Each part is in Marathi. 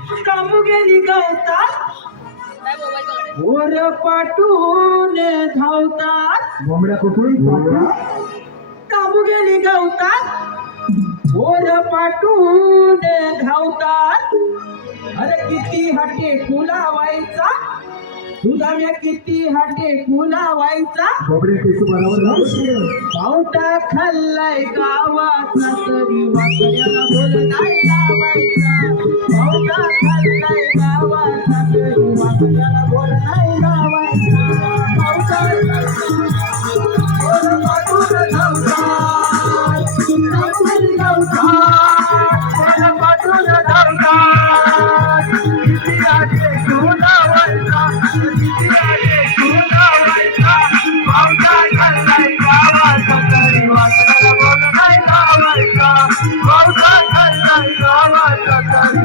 कामू गेली गवतात. वर पाटून धावतात. बोंबड्या कुठून? कामू गेली गवतात. वर धावतात. अरे किती हटे फुलावायचा. सुदाम्या किती हटे फुलावायचा. बोबडे केसू बरोबर पावटा खाल्लाय गावाचा तरी वाकड्याला बोल नाही लावायचा.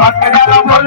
वाकड्याला बोल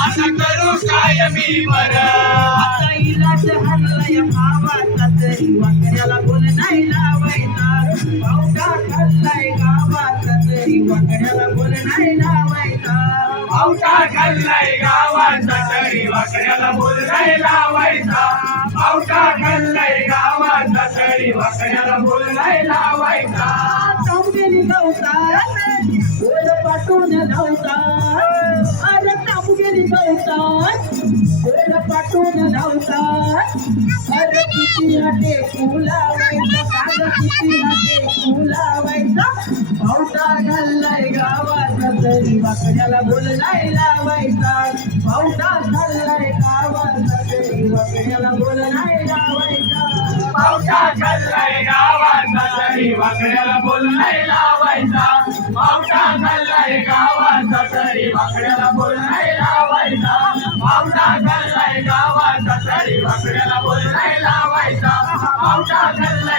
आता करू काय मी बरं आता इलाज हल्लाय भावाचा तरी वाकड्याला बोल नाही लावायचा. पावटा खाल्लाय गावाचा तरी वाकड्याला बोल नाही लावायचा. पावटा खाल्लाय गावाचा तरी वाकड्याला बोल नाही लावायचा. पावटा खाल्लाय गावाचा तरी वाकड्याला बोल नाही लावायचा. तांबेली गवतात बोल पाठवून धावतात गवतात पाठवून धावतात अरे किती हटे फुलावायचा. सांग किती हटे फुलावायचा. पावटा घाललाय तरी वाकड्याला लावायचा. पावटा घाललाय तरी वाकड्याला लावायचा. पावटा तरी वाकड्याला लावायचा. पावटा तरी वाकड्याला बोल नाही लावायचा. पावटा खाल्लाय गावाचा तरी वाकड्याला बोल नाही लावायचा पावटा खाल्लाय गावाचा